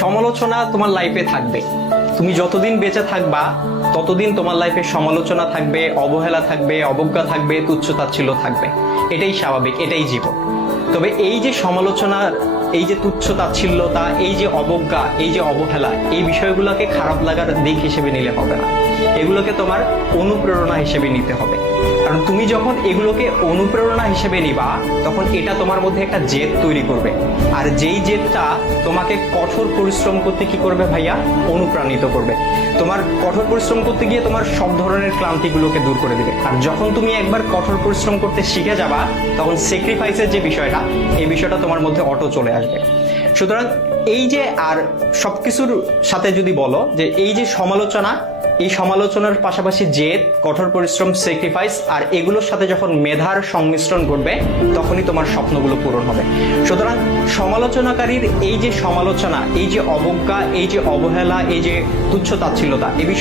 সমালোচনা তোমার লাইফে থাকবে। তুমি যতদিন বেঁচে থাকবা ততদিন তোমার লাইফে সমালোচনা থাকবে, অবহেলা থাকবে, অবজ্ঞা থাকবে, তুচ্ছ-তাচ্ছিল্য থাকবে। এটাই স্বাভাবিক, এটাই জীবন। তবে এই যে সমালোচনার, এই যে তুচ্ছ-তাচ্ছিল্যতা, এই যে অবজ্ঞা, এই যে অবহেলা, এই বিষয়গুলোকে খারাপ লাগার দিক হিসেবে নিলে হবে না। এগুলোকে তোমার অনুপ্রেরণা হিসেবে নিতে হবে। কারণ তুমি যখন এগুলোকে অনুপ্রেরণা হিসেবে নিবা, তখন এটা তোমার মধ্যে একটা জেদ তৈরি করবে। আর যেই জেদটা তোমাকে কঠোর পরিশ্রম করতে কি করবে ভাইয়া? অনুপ্রাণিত করবে। তোমার কঠোর পরিশ্রম করতে গিয়ে তোমার সব ধরনের ক্লান্তিগুলোকে দূর করে দিবে। আর যখন তুমি একবার কঠোর পরিশ্রম করতে শিখে যাবা, তখন স্যাক্রিফাইসের যে বিষয়টা, এই বিষয়টা তোমার মধ্যে অটো চলে আসবে। সুতরাং এই যে, আর সবকিছুর সাথে যদি বলো যে এই যে সমালোচনা, এই সমালোচনার পাশাপাশি জেদ, কঠোর পরিশ্রম, স্যাক্রিফাইস, আর এগুলোর সাথে যখন মেধার সংমিশ্রণ ঘটবে, তখনই তোমার স্বপ্নগুলো পূরণ হবে। সুতরাং সমালোচনাকারীর এই যে সমালোচনা, এই যে অবজ্ঞা, এই যে অবহেলা, এই যে তুচ্ছ-তাচ্ছিল্যতা, এই বিষয়